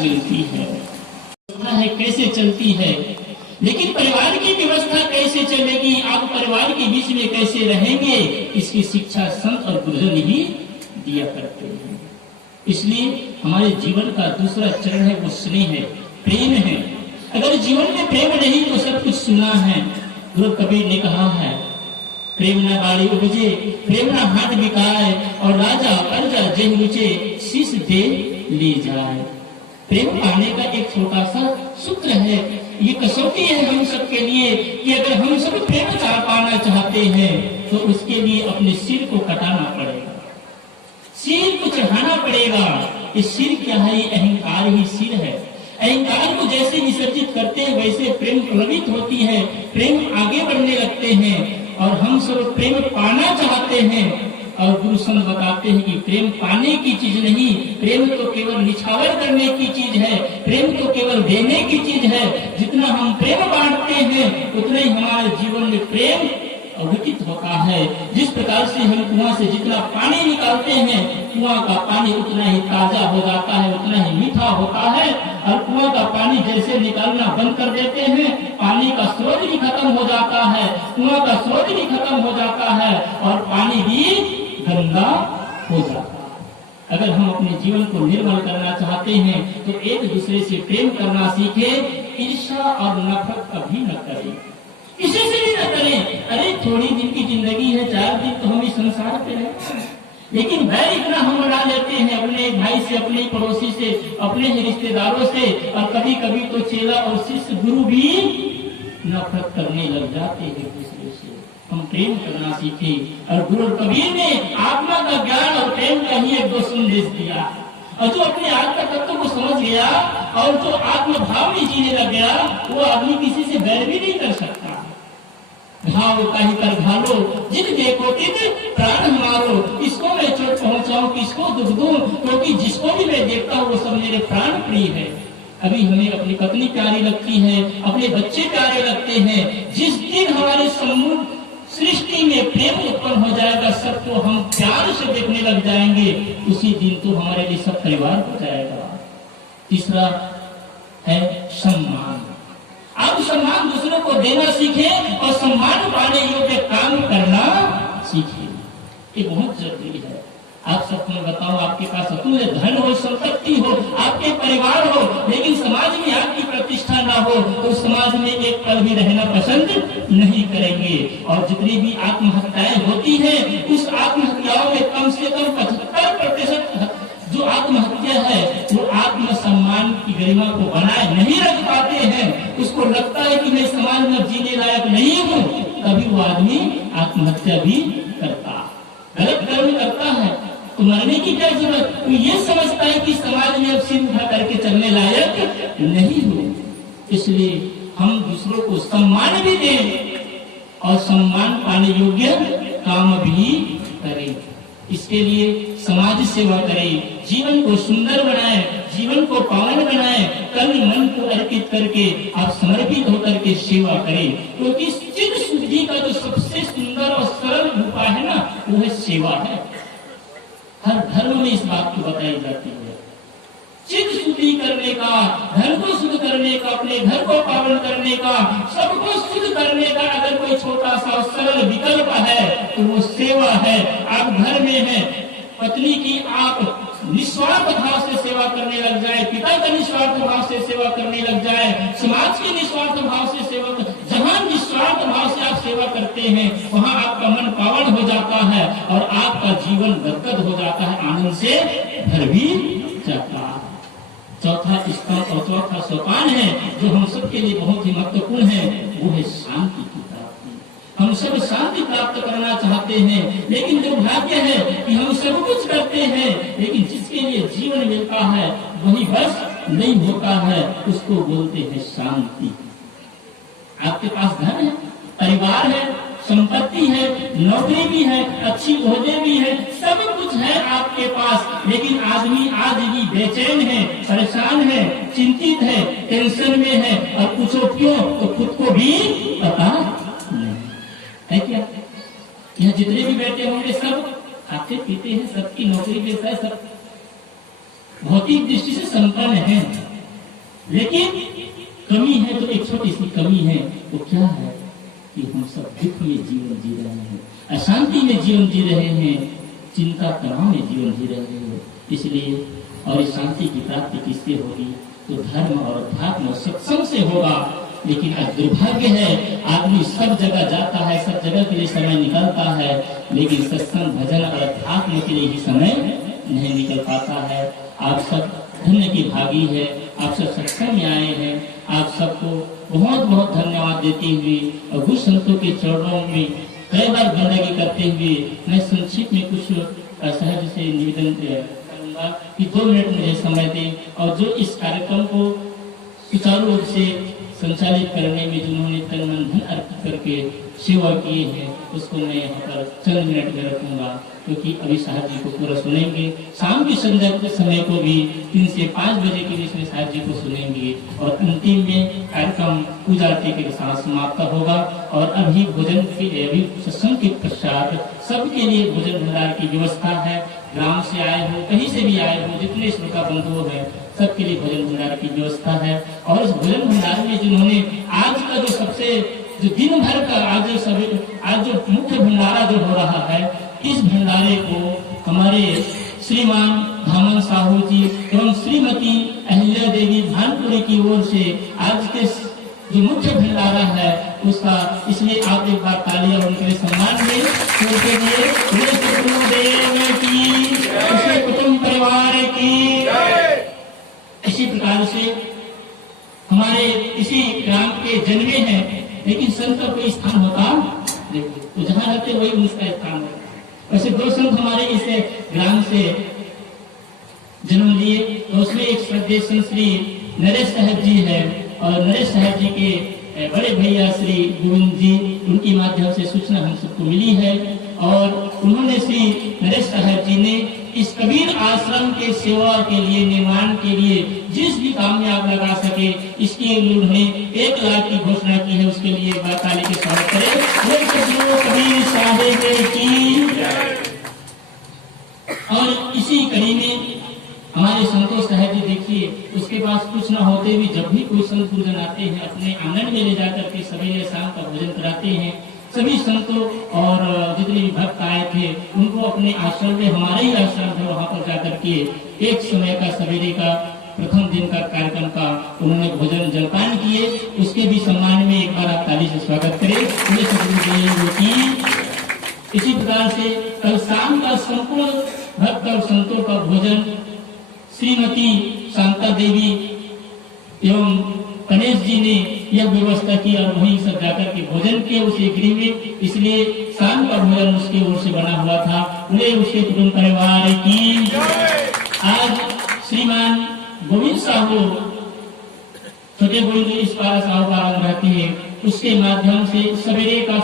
मिलती है, कैसे चलती है, लेकिन परिवार की व्यवस्था कैसे चलेगी, आप परिवार के बीच में कैसे रहेंगे, इसकी शिक्षा संत और गुरुजन ही दिया करते हैं। इसलिए हमारे जीवन का दूसरा चरण है वो स्नेह है, प्रेम है। अगर जीवन में प्रेम नहीं तो सब कुछ सुना है। गुरु कबीर ने कहा है, प्रेम न बाड़ी उपजे, प्रेम न हाथ बिकाए, और राजा प्रजा जेह ऊंचे, शीश दे ले जाए। प्रेम पाने का एक छोटा सा सूत्र है, ये कसौटी है हम सब के लिए कि अगर हम सब प्रेम पाना चाहते हैं तो उसके लिए अपने सिर को कटाना पड़ेगा, सिर को चढ़ाना पड़ेगा। ये सिर क्या है? ये अहंकार ही सिर है। अहंकार को जैसे विसर्जित करते हैं वैसे प्रेम प्रभावित होती है, प्रेम आगे बढ़ने लगते हैं और हम सब प्रेम पाना चाहते हैं। और गुरु संत बताते हैं कि प्रेम पाने की चीज नहीं, प्रेम तो केवल निछावर करने की चीज है, प्रेम तो केवल देने की चीज है। जितना हम प्रेम बांटते हैं उतना ही हमारे जीवन में प्रेम अवगतित होता है। जिस प्रकार से हम कुआं से जितना पानी निकालते हैं, कुआं का पानी उतना ही ताजा हो जाता है, उतना ही मीठा होता है। और कुआं का पानी जैसे निकालना बंद कर देते हैं, पानी का स्रोत भी खत्म हो जाता है, कुआं का स्रोत भी खत्म हो जाता है और पानी भी गंदा हो जाता है। अगर हम अपने जीवन को निर्मल करना चाहते हैं तो एक दूसरे से प्रेम करना सीखे, ईर्ष्या और नफरत कभी न करें, किसी से भी न करें। अरे थोड़ी दिन की जिंदगी है, 4 दिन तो हम इस संसार पे रहते हैं, लेकिन वैर इतना हम बढ़ा लेते हैं अपने भाई से, अपने पड़ोसी से, अपने ही रिश्तेदारों से, और कभी कभी तो चेला और शिष्य गुरु भी नफरत करने लग जाते हैं एक दूसरे से। हम प्रेम करना सीखे। और गुरु कबीर ने आत्मा का ज्ञान और प्रेम का ही एक दो संदेश दिया, और जो अपने आत्मा तत्व को समझ गया और जो आत्म भाव में जीने लग गया, वो आदमी किसी से बैर भी नहीं कर सकता। भाव कहीं कर घालो, जिन देखो तिन प्राण मारो, किसको मैं चोट पहुंचाऊं, किसको दुख दूं, क्योंकि जिसको भी मैं देखता हूँ वो सब मेरे प्राण प्रिय है। अभी हमें अपनी पत्नी प्यारी लगती है, अपने बच्चे प्यारे लगते हैं। जिस दिन हमारे समूह सृष्टि में प्रेम उत्पन्न हो जाएगा, सबको हम प्यार से देखने लग जाएंगे, उसी दिन तो हमारे लिए सब परिवार हो जाएगा। तीसरा है सम्मान। आप सम्मान दूसरों को देना सीखे और सम्मान पाने योग्य काम करना सीखे, ये बहुत जरूरी है। आप सबको मैं बताऊं, आपके पास अतुल्य धन हो, संपत्ति हो, आपके परिवार हो, लेकिन समाज में आपकी प्रतिष्ठा ना हो तो समाज में एक पल भी रहना पसंद नहीं करेंगे। और जितनी भी आत्महत्याएं होती हैं, उस आत्महत्याओं में कम से कम 75% जो आत्महत्या है वो आत्मसम्मान की गरिमा को बनाए नहीं रख पाते हैं। उसको लगता है कि मैं समाज में जीने लायक नहीं हूँ, तभी वो आदमी आत्महत्या भी करता, गलत कर्म करता है। तो मरने की क्या जरूरत? तो ये समझता है कि समाज में अब सिर उठा करके चलने लायक नहीं हूँ। इसलिए हम दूसरों को सम्मान भी दें और सम्मान पाने योग्य काम भी करें। इसके लिए समाज सेवा करें, जीवन को सुंदर बनाएं, जीवन को पावन बनाएं, तन मन को अर्पित करके आप समर्पित होकर के सेवा करें। क्योंकि चित्त शुद्धि का जो सबसे सुंदर और सरल उपाय है ना, वो है सेवा है। हर धर्म में इस बात को बताई जाती है। चित्त शुद्धि करने का, घर को शुद्ध करने का, अपने घर को पावन करने का, सबको शुद्ध करने का अगर कोई छोटा सा सरल विकल्प है तो वो सेवा है। आप घर में हैं, पत्नी की आप निस्वार्थ भाव से सेवा करने लग जाए, पिता का निस्वार्थ भाव से सेवा करने लग जाए, समाज के निस्वार्थ भाव से सेवा, जहां निस्वार्थ भाव से आप सेवा करते हैं वहां आपका मन पावन हो जाता है और आपका जीवन गदगद हो जाता है, आनंद से भर भी जाता है। चौथा स्तंभ और चौथा सोपान है जो हम सबके लिए बहुत ही महत्वपूर्ण है, वो है शांति की प्राप्ति। हम सब शांति प्राप्त करना चाहते हैं, लेकिन दुर्भाग्य है कि हम सब कुछ करते हैं, लेकिन जिसके लिए जीवन मिलता है वही बस नहीं होता है, उसको बोलते हैं शांति। आपके पास घर है, परिवार है, संपत्ति है, नौकरी भी है, अच्छी ओहदे भी है, सब कुछ है आपके पास, लेकिन आदमी आज भी बेचैन है, परेशान है, चिंतित है, टेंशन में है। और पूछो क्यों, तो खुद को भी पता नहीं है। क्या यहाँ जितने भी बैठे होंगे सब खाते पीते हैं, सबकी नौकरी पेशा है, सब भौतिक दृष्टि से संपन्न है, लेकिन कमी है तो एक छोटी सी कमी है, वो क्या है कि हम सब दुख में जीवन जी रहे हैं, अशांति में जीवन जी रहे हैं, चिंता तनाव में जीवन जी रहे हैं। इसलिए और इस शांति की प्राप्ति किससे होगी? तो धर्म और अध्यात्म और सत्संग से होगा। लेकिन आज दुर्भाग्य है, आदमी सब जगह जाता है, सब जगह के लिए समय निकलता है, लेकिन सत्संग भजन और अध्यात्म के लिए ही समय नहीं निकल पाता है। आप सब धन्य की भागी है, आप सब सत्संग में आए हैं। आप सबको बहुत बहुत धन्यवाद देते हुए और गुरु संतों के चरणों में कई बार बंदगी करते हुए मैं संक्षिप्त में कुछ सहज से निवेदन करूंगा कि 2 मिनट मुझे समय दें और जो इस कार्यक्रम को सुचारू रूप से संचालित करने में जिन्होंने तन मन धन अर्पित करके सेवा किए हैं, उसको मैं यहाँ पर चंद मिनट में रखूंगा, क्योंकि अभी साहब जी को पूरा सुनेंगे। शाम की संध्या के समय को भी 3 से 5 बजे के बीच में साहब जी को सुनेंगे और अंतिम में कार्यक्रम पूजा आरती के साथ समाप्त होगा। और अभी भोजन के अभी सत्संग के पश्चात सबके लिए भोजन भंडार की व्यवस्था है। ग्राम से आए हो, कहीं से भी आए हो, जितने श्रोता बंधु हैं, सबके लिए भोजन भंडार की व्यवस्था है। और इस भोजन भंडार में जिन्होंने आज का जो सबसे जो दिन भर का आज जो मुख्य भंडारा जो हो रहा है, इस भंडारे को हमारे श्रीमान धामन साहू जी एवं श्रीमती अहिल्या देवी भानपुरी की ओर से आज के जो मुख्य भंडारा है उसका, इसलिए आप एक बार ताली और उनके सम्मान में उनके लिए कुटुंब परिवार की। इसी प्रकार से हमारे इसी ग्राम के जन्मे हैं, लेकिन संत का कोई स्थान होता तो जहाँ रहते वही उसका स्थान होता। वैसे 2 संत हमारे इस ग्राम से जन्म लिए, तो उसमें एक श्रद्धेय संत श्री नरेश साहब जी है और नरेश साहब जी के बड़े भैया श्री गोविंद जी, उनकी माध्यम से सूचना हम सबको मिली है। और उन्होंने श्री नरेश साहब जी ने इस कबीर आश्रम के सेवा के लिए, निर्माण के लिए जिस भी काम में आप लगा सके, इसके लिए उन्होंने 1 लाख की घोषणा की है। उसके लिए एक बार ताली के स्वागत करें कबीर साहेब की। और इसी कड़ी में हमारे संतोष साहब जी, देखिए उसके पास कुछ न होते भी जब भी कोई संत पूजन आते हैं, अपने आंगन में ले जाकर के सवेरे शाम का भोजन कराते हैं। सभी संतों और जितने भी भक्त आए थे उनको अपने आश्रम में, हमारे ही आश्रम है, वहां पर जाकर के एक समय का सवेरे का प्रथम दिन का कार्यक्रम का उन्होंने भोजन जलपान किए। उसके भी सम्मान में एक बार आप ताली से स्वागत करें। इसी प्रकार से कल शाम का संपूर्ण भक्त और संतों का भोजन श्रीमती शांता देवी एवं गणेश जी ने यह व्यवस्था की और वहीं सब जाकर के भोजन किए उस गृह में। इसलिए शाम का भोजन उसकी ओर से बना हुआ था। उन्हें उसके कुटुंब परिवार की। आज श्रीमान गोविंद साहू, छोटे गोविंद इस पारा साहू का रहती है, उसके माध्यम से सवेरे का